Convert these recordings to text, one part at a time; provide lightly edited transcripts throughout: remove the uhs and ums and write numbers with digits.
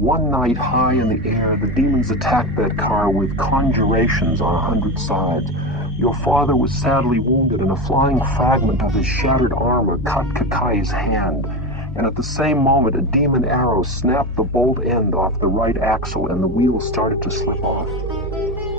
One night, high in the air, the demons attacked that car with conjurations on 100 sides. Your father was sadly wounded, and a flying fragment of his shattered armor cut Kakai's hand. And at the same moment, a demon arrow snapped the bolt end off the right axle, and the wheel started to slip off.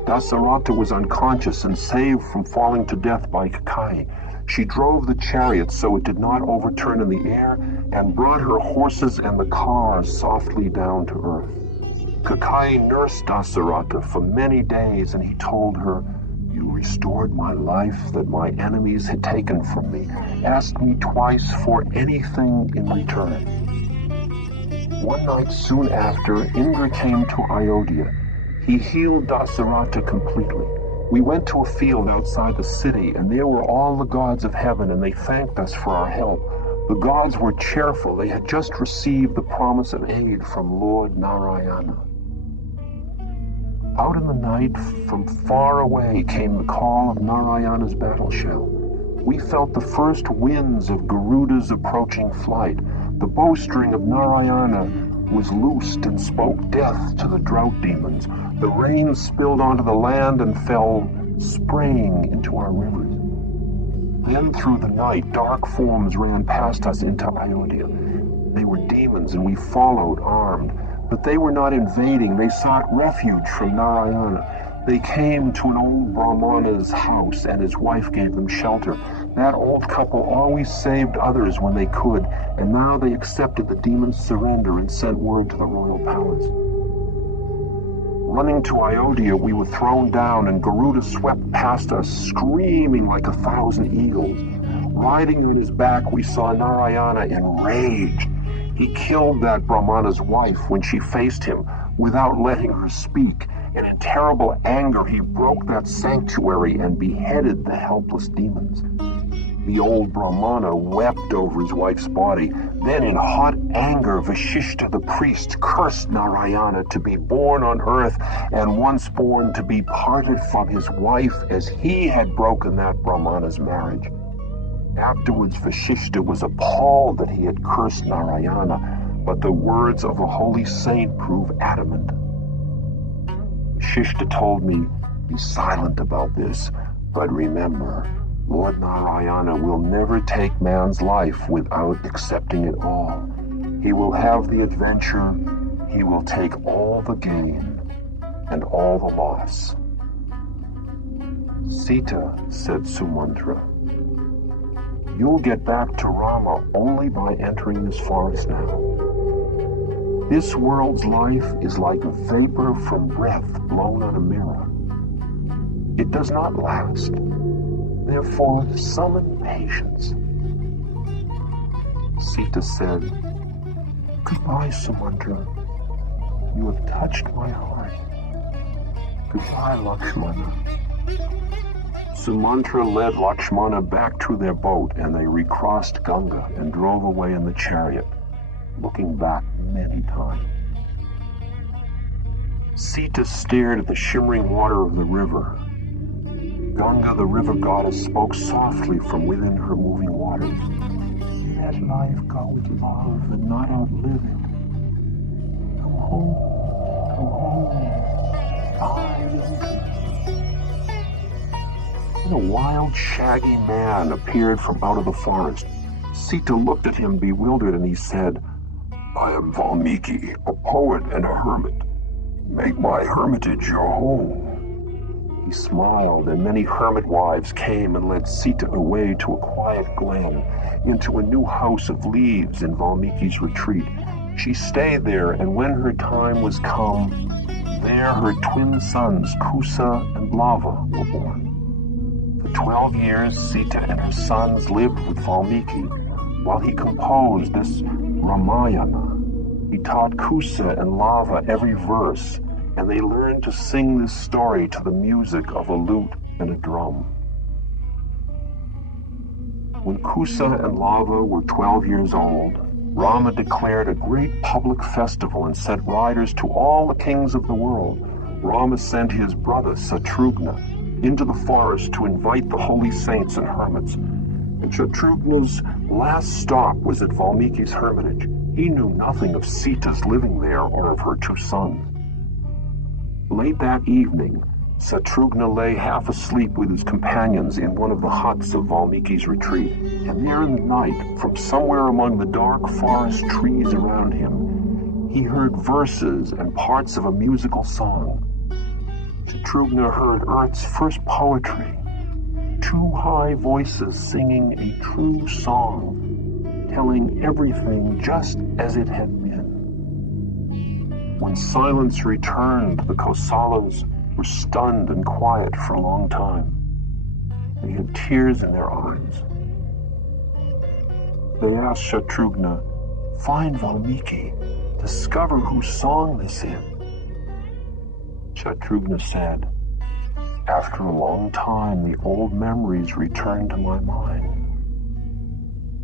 Dasarata was unconscious and saved from falling to death by Kakai. She drove the chariot so it did not overturn in the air, and brought her horses and the cars softly down to earth. Kakai nursed Dasarata for many days, and he told her, "You restored my life that my enemies had taken from me. Ask me twice for anything in return." One night soon after, Indra came to Ayodhya. He healed Dasarata completely. We went to a field outside the city, and there were all the gods of heaven, and they thanked us for our help. The gods were cheerful. They had just received the promise of aid from Lord Narayana. Out in the night, from far away, came the call of Narayana's battle shell. We felt the first winds of Garuda's approaching flight. The bowstring of Narayana was loosed and spoke death to the drought demons. The rain spilled onto the land and fell spraying into our rivers. Then through the night, dark forms ran past us into Ayodhya. They were demons, and we followed armed. But they were not invading. They sought refuge from Narayana. They came to an old Brahmana's house, and his wife gave them shelter. That old couple always saved others when they could, and now they accepted the demon's surrender and sent word to the royal palace. Running to Ayodhya, we were thrown down, and Garuda swept past us, screaming like 1,000 eagles. Riding on his back, we saw Narayana enraged. He killed that Brahmana's wife when she faced him without letting her speak, and in terrible anger he broke that sanctuary and beheaded the helpless demons. The old Brahmana wept over his wife's body. Then in hot anger, Vashishta the priest cursed Narayana to be born on earth, and once born to be parted from his wife as he had broken that Brahmana's marriage. Afterwards, Vashishta was appalled that he had cursed Narayana, but the words of a holy saint prove adamant. Vashishta told me, "Be silent about this, but remember, Lord Narayana will never take man's life without accepting it all. He will have the adventure, he will take all the gain and all the loss." "Sita," said Sumantra, "you'll get back to Rama only by entering this forest now. This world's life is like a vapor from breath blown on a mirror. It does not last. Therefore, summon patience." Sita said, "Goodbye, Sumantra. You have touched my heart. Goodbye, Lakshmana." Sumantra led Lakshmana back to their boat, and they recrossed Ganga and drove away in the chariot, looking back many times. Sita stared at the shimmering water of the river. Ganga, the river goddess, spoke softly from within her moving waters. "Let life go with love and not outlive it. Come home, come home. Then a wild, shaggy man appeared from out of the forest. Sita looked at him bewildered, and he said, "I am Valmiki, a poet and a hermit. Make my hermitage your home." He smiled, and many hermit wives came and led Sita away to a quiet glen, into a new house of leaves in Valmiki's retreat. She stayed there, and when her time was come, there her twin sons, Kusa and Lava, were born. For 12 years, Sita and her sons lived with Valmiki, while he composed this Ramayana. He taught Kusa and Lava every verse, and they learned to sing this story to the music of a lute and a drum. When Kusa and Lava were 12 years old, Rama declared a great public festival and sent riders to all the kings of the world. Rama sent his brother Satrughna into the forest to invite the holy saints and hermits. Shatrughna's last stop was at Valmiki's hermitage. He knew nothing of Sita's living there or of her two sons. Late that evening, Shatrughna lay half asleep with his companions in one of the huts of Valmiki's retreat, and there in the night, from somewhere among the dark forest trees around him, he heard verses and parts of a musical song. Shatrughna heard Earth's first poetry, two high voices singing a true song, telling everything just as it had been. When silence returned, the Kosalas were stunned and quiet for a long time. They had tears in their eyes. They asked Shatrughna, "Find Valmiki, discover whose song this is." Shatrughna said, "After a long time, the old memories return to my mind.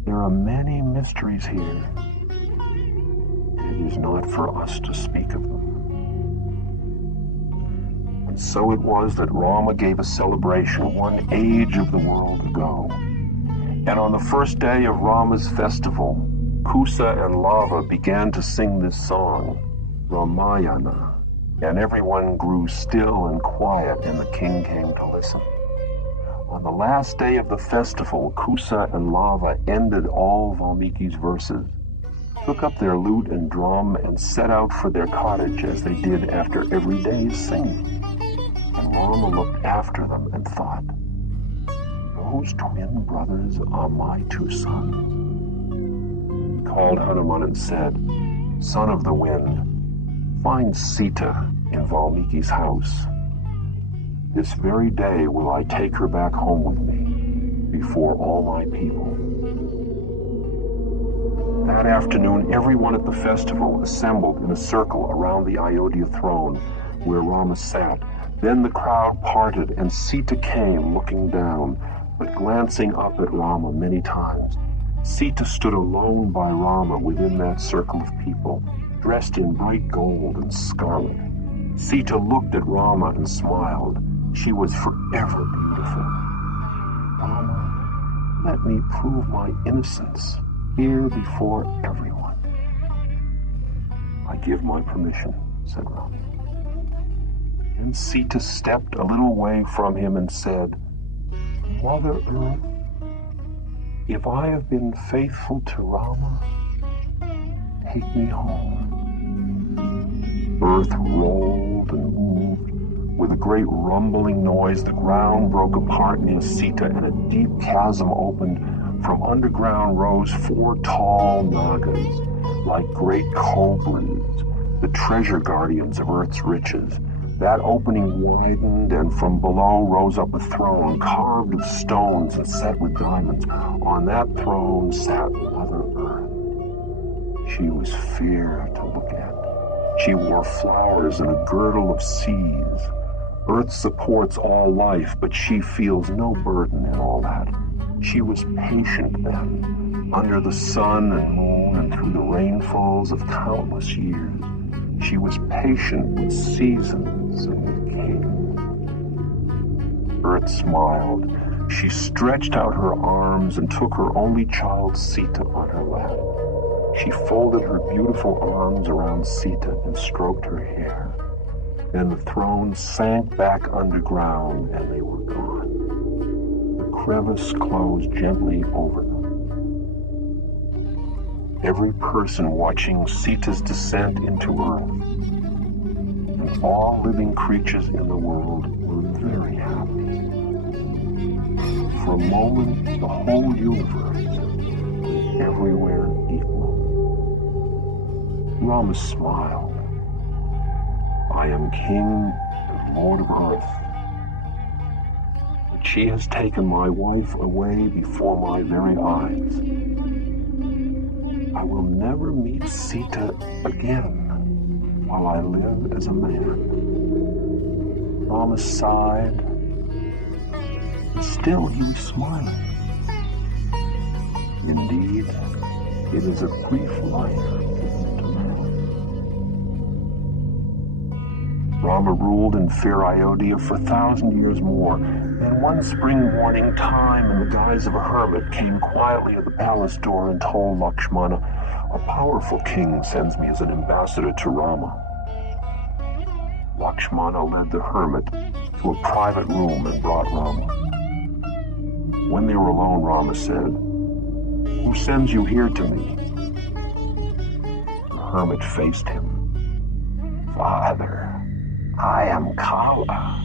There are many mysteries here. It is not for us to speak of them." And so it was that Rama gave a celebration one age of the world ago. And on the first day of Rama's festival, Kusa and Lava began to sing this song, Ramayana, and everyone grew still and quiet, and the king came to listen. On the last day of the festival, Kusa and Lava ended all Valmiki's verses, took up their lute and drum, and set out for their cottage as they did after every day's singing. And Rama looked after them and thought, "Those twin brothers are my two sons." He called Hanuman and said, "Son of the wind, find Sita in Valmiki's house. This very day will I take her back home with me before all my people." That afternoon, everyone at the festival assembled in a circle around the Ayodhya throne where Rama sat. Then the crowd parted, and Sita came, looking down, but glancing up at Rama many times. Sita stood alone by Rama within that circle of people, dressed in bright gold and scarlet. Sita looked at Rama and smiled. She was forever beautiful. "Rama, let me prove my innocence here before everyone." "I give my permission," said Rama. And Sita stepped a little way from him and said, "Mother Earth, if I have been faithful to Rama, take me home." Earth rolled and moved. With a great rumbling noise, the ground broke apart near Sita, and a deep chasm opened. From underground rose 4 tall nagas, like great cobras, the treasure guardians of Earth's riches. That opening widened, and from below rose up a throne carved of stones and set with diamonds. On that throne sat Mother Earth. She was fair to look at. She wore flowers and a girdle of seas. Earth supports all life, but she feels no burden in all that. She was patient then, under the sun and moon and through the rainfalls of countless years. She was patient with seasons and with kings. Earth smiled. She stretched out her arms and took her only child Sita on her lap. She folded her beautiful arms around Sita and stroked her hair. Then the throne sank back underground, and they were gone. The crevice closed gently over them. Every person watching Sita's descent into Earth, and all living creatures in the world, were very happy. For a moment, the whole universe was everywhere equal. Rama smiled. "I am king and lord of Earth, but she has taken my wife away before my very eyes. I will never meet Sita again while I live as a man." Rama sighed, but still he was smiling. Indeed, it is a brief life given to man. Rama ruled in fair Ayodhya for 1,000 years more. Then one spring morning, Time, in the guise of a hermit, came quietly at the palace door and told Lakshmana, "A powerful king sends me as an ambassador to Rama." Lakshmana led the hermit to a private room and brought Rama. When they were alone, Rama said, "Who sends you here to me?" The hermit faced him. "Father, I am Kala.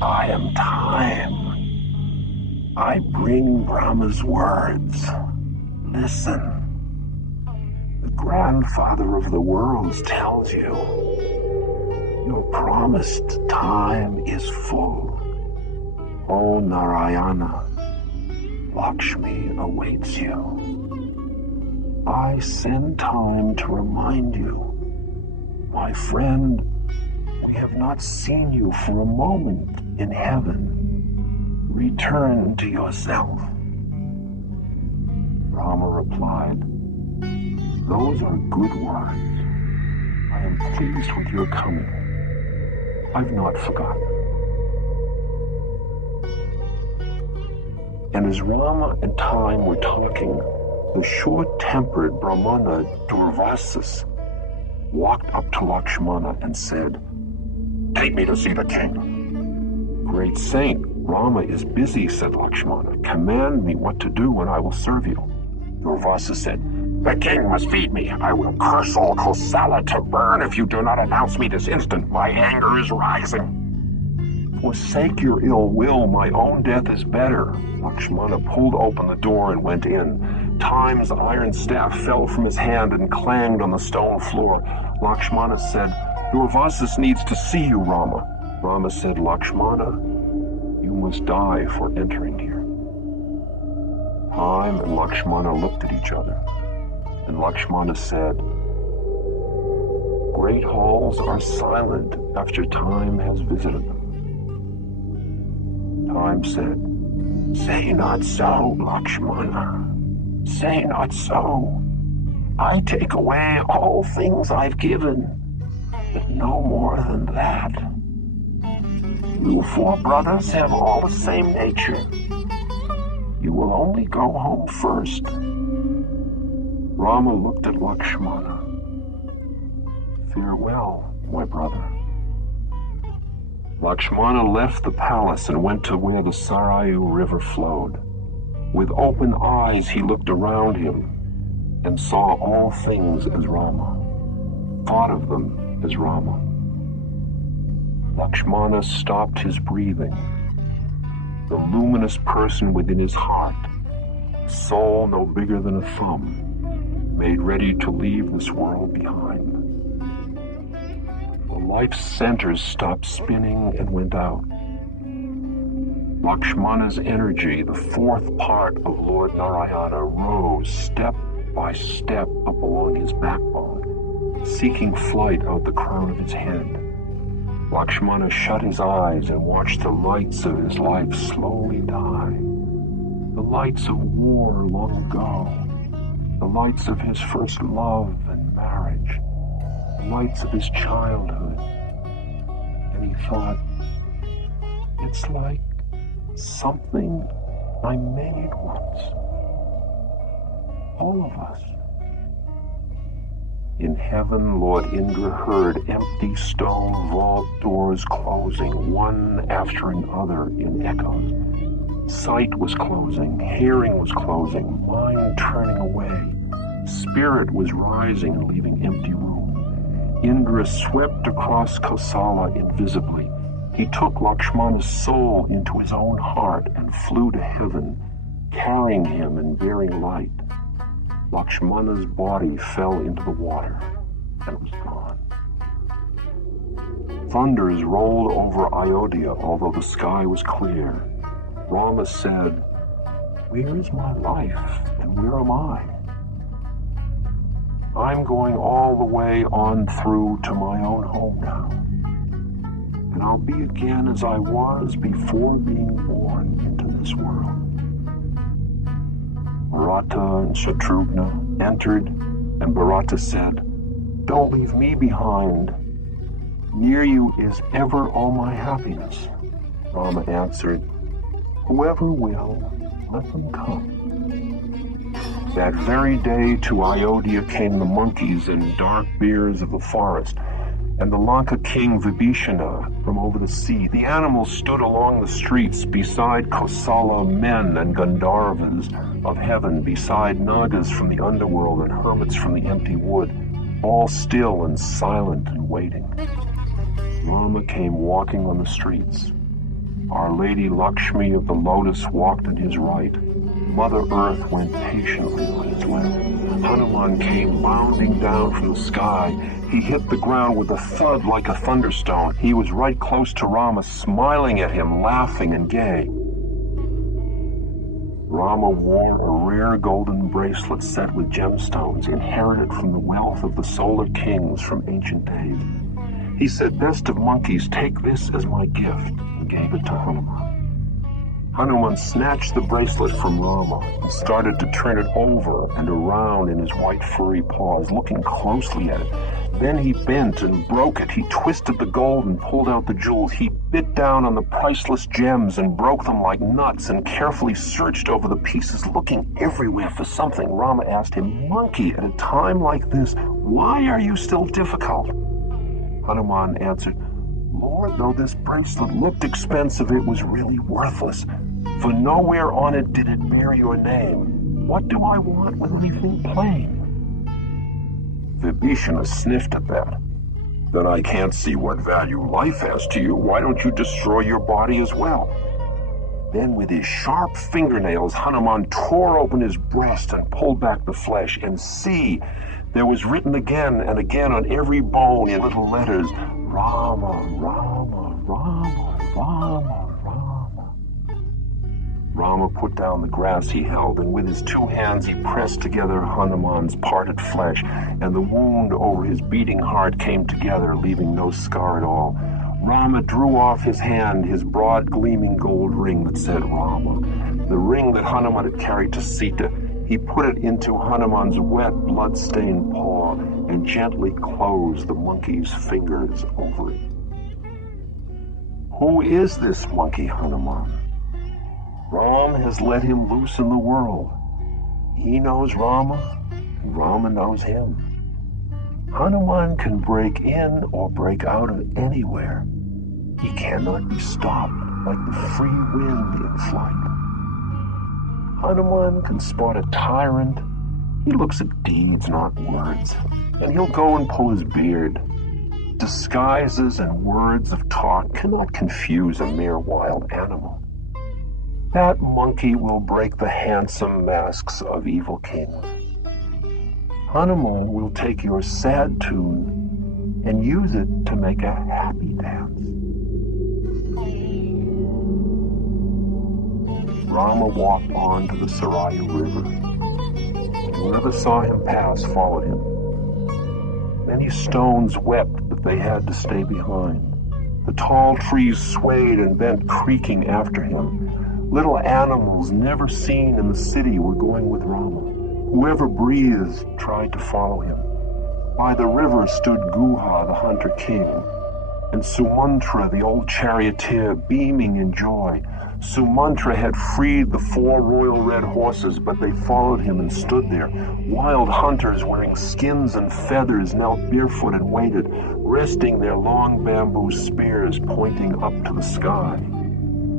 I am time. I bring Brahma's words. Listen. The grandfather of the worlds tells you, your promised time is full. O Narayana, Lakshmi awaits you. I send time to remind you, my friend, we have not seen you for a moment in heaven. Return to yourself." Rama replied, "Those are good words. I am pleased with your coming. I've not forgotten." And as Rama and Time were talking, the short-tempered Brahmana Durvasis walked up to Lakshmana and said, "Take me to see the king." "Great saint, Rama is busy," said Lakshmana. "Command me what to do and I will serve you." Durvasa said, "The king must feed me. I will curse all Kosala to burn if you do not announce me this instant. My anger is rising." "Forsake your ill will. My own death is better." Lakshmana pulled open the door and went in. Time's iron staff fell from his hand and clanged on the stone floor. Lakshmana said, "Durvasas needs to see you, Rama." Rama said, "Lakshmana, you must die for entering here." Time and Lakshmana looked at each other, and Lakshmana said, "Great halls are silent after time has visited them." Time said, "Say not so, Lakshmana. Say not so. I take away all things I've given, but no more than that. You four brothers have all the same nature. You will only go home first." Rama looked at Lakshmana. "Farewell, my brother." Lakshmana left the palace and went to where the Sarayu River flowed. With open eyes he looked around him and saw all things as Rama, thought of them as Rama. Lakshmana stopped his breathing. The luminous person within his heart, soul no bigger than a thumb, made ready to leave this world behind. The life centers stopped spinning and went out. Lakshmana's energy, the fourth part of Lord Narayana, rose step by step up along his backbone, seeking flight out the crown of his head. Lakshmana shut his eyes and watched the lights of his life slowly die. The lights of war long ago, the lights of his first love and marriage, the lights of his childhood. And he thought, it's like something I made once. All of us. In heaven, Lord Indra heard empty stone vault doors closing, one after another in echoes. Sight was closing, hearing was closing, mind turning away. Spirit was rising and leaving empty room. Indra swept across Kosala invisibly. He took Lakshmana's soul into his own heart and flew to heaven, carrying him and bearing light. Lakshmana's body fell into the water and was gone. Thunders rolled over Ayodhya, although the sky was clear. Rama said, "Where is my life and where am I? I'm going all the way on through to my own home now. And I'll be again as I was before being born into this world." Bharata and Shatrughna entered, and Bharata said, "Don't leave me behind." Near you is ever all my happiness. Rama answered, whoever will, let them come. That very day to Ayodhya came the monkeys and dark bears of the forest, and the Lanka king Vibhishana from over the sea. The animals stood along the streets beside Kosala men and Gandharvas of heaven, beside Nagas from the underworld and hermits from the empty wood, all still and silent and waiting. Rama came walking on the streets. Our Lady Lakshmi of the Lotus walked at his right. Mother Earth went patiently on his left. Hanuman came bounding down from the sky. He hit the ground with a thud like a thunderstone. He was right close to Rama, smiling at him, laughing and gay. Rama wore a rare golden bracelet set with gemstones, inherited from the wealth of the solar kings from ancient days. He said, best of monkeys, take this as my gift, and gave it to Hanuman. Hanuman snatched the bracelet from Rama and started to turn it over and around in his white furry paws, looking closely at it. Then he bent and broke it. He twisted the gold and pulled out the jewels. He bit down on the priceless gems and broke them like nuts and carefully searched over the pieces, looking everywhere for something. Rama asked him, monkey, at a time like this, why are you still difficult? Hanuman answered, Lord, though this bracelet looked expensive, it was really worthless, for nowhere on it did it bear your name. What do I want with anything plain? Vibhishana sniffed at that. Then I can't see what value life has to you. Why don't you destroy your body as well? Then with his sharp fingernails, Hanuman tore open his breast and pulled back the flesh, and see, there was written again and again on every bone in little letters, Rama, Rama, Rama, Rama, Rama. Rama put down the grass he held, and with his two hands he pressed together Hanuman's parted flesh, and the wound over his beating heart came together, leaving no scar at all. Rama drew off his hand his broad gleaming gold ring that said Rama, the ring that Hanuman had carried to Sita. He put it into Hanuman's wet, blood-stained paw and gently closed the monkey's fingers over it. Who is this monkey, Hanuman? Ram has let him loose in the world. He knows Rama, and Rama knows him. Hanuman can break in or break out of anywhere. He cannot be stopped like the free wind in flight. Hanuman can spot a tyrant. He looks at deeds, not words, and he'll go and pull his beard. Disguises and words of talk cannot confuse a mere wild animal. That monkey will break the handsome masks of evil kings. Hanuman will take your sad tune and use it to make a happy dance. Rama walked on to the Saraya River. Whoever saw him pass followed him. Many stones wept that they had to stay behind. The tall trees swayed and bent creaking after him. Little animals never seen in the city were going with Rama. Whoever breathed tried to follow him. By the river stood Guha, the hunter king, and Sumantra, the old charioteer, beaming in joy. Sumantra had freed the 4 royal red horses, but they followed him and stood there. Wild hunters wearing skins and feathers knelt barefoot and waited, resting their long bamboo spears pointing up to the sky.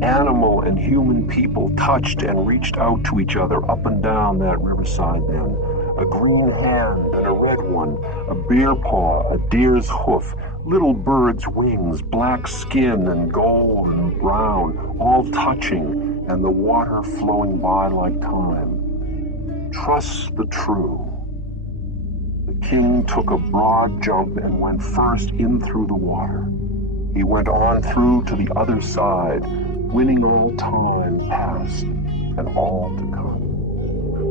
Animal and human people touched and reached out to each other up and down that riverside then. A green hand and a red one, a bear paw, a deer's hoof, little birds' wings, black skin and gold and brown, all touching, and the water flowing by like time. Trust the true. The king took a broad jump and went first in through the water. He went on through to the other side, winning all time past and all to come.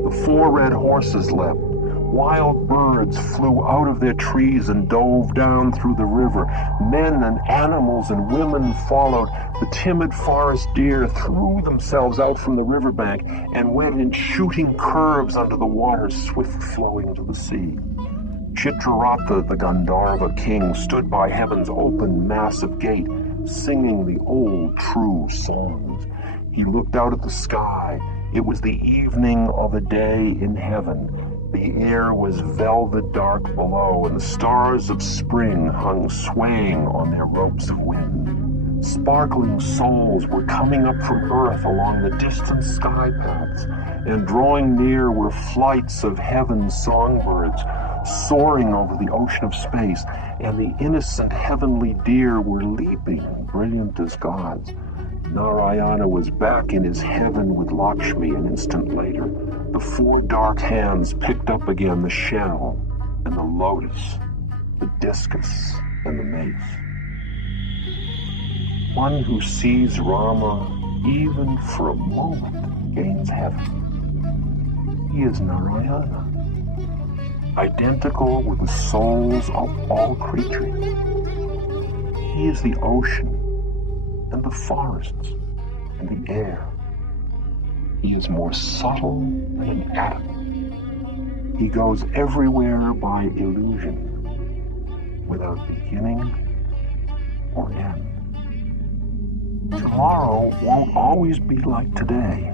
The 4 red horses leapt. Wild birds flew out of their trees and dove down through the river. Men and animals and women followed. The timid forest deer threw themselves out from the riverbank and went in shooting curves under the water, swift flowing to the sea. Chitraratha, the Gandharva king, stood by heaven's open, massive gate, singing the old, true songs. He looked out at the sky. It was the evening of a day in heaven. The air was velvet dark below, and the stars of spring hung swaying on their ropes of wind. Sparkling souls were coming up from earth along the distant sky paths, and drawing near were flights of heaven's songbirds, soaring over the ocean of space, and the innocent heavenly deer were leaping, brilliant as gods. Narayana was back in his heaven with Lakshmi an instant later. The four dark hands picked up again the shell and the lotus, the discus and the mace. One who sees Rama even for a moment gains heaven. He is Narayana, identical with the souls of all creatures. He is the ocean and the forests and the air. He is more subtle than an atom. He goes everywhere by illusion, without beginning or end. Tomorrow won't always be like today.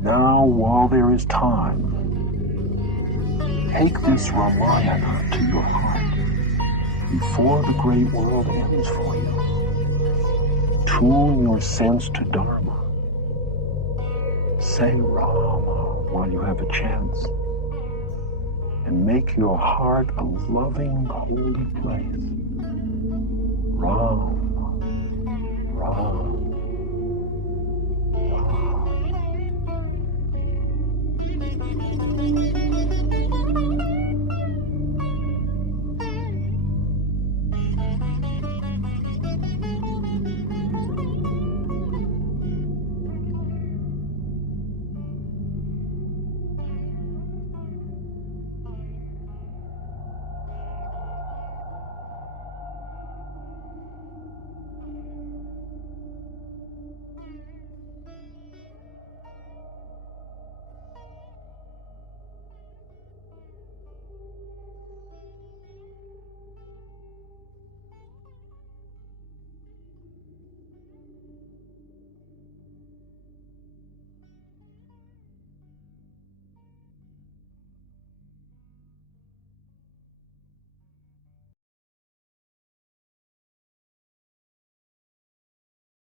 Now, while there is time, take this Ramayana to your heart before the great world ends for you. Tune your sense to Dharma. Say Rama while you have a chance, and make your heart a loving, holy place. Ram, Ram, Ram.